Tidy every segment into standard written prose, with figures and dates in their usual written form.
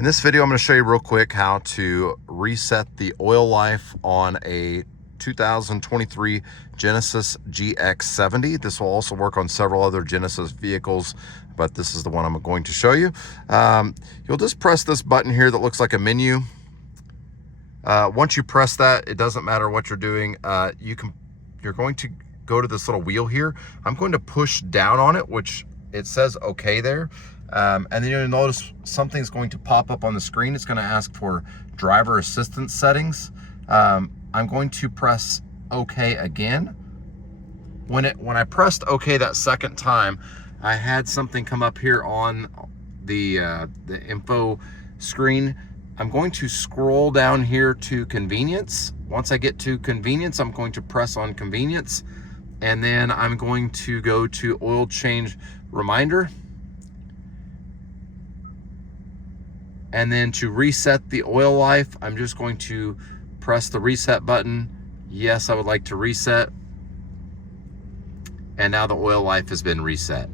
In this video, I'm going to show you real quick how to reset the oil life on a 2023 Genesis GX70. This will also work on several other Genesis vehicles, but this is the one I'm going to show you. You'll just press this button here that looks like a menu. Once you press that, it doesn't matter what you're doing. You're going to go to this little wheel here. I'm going to push down on it, which it says okay there. And then you'll notice something's going to pop up on the screen. It's going to ask for driver assistance settings. I'm going to press OK again. When I pressed OK that second time, I had something come up here on the info screen. I'm going to scroll down here to convenience. Once I get to convenience, I'm going to press on convenience, and then I'm going to go to oil change reminder. And then to reset the oil life, I'm just going to press the reset button. Yes, I would like to reset. And now the oil life has been reset.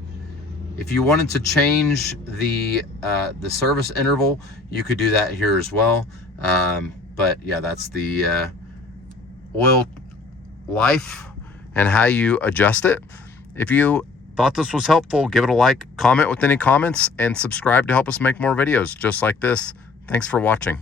If you wanted to change the service interval, you could do that here as well. But yeah, that's the oil life and how you adjust it. If you thought this was helpful, give it a like, comment with any comments, and subscribe to help us make more videos just like this. Thanks for watching.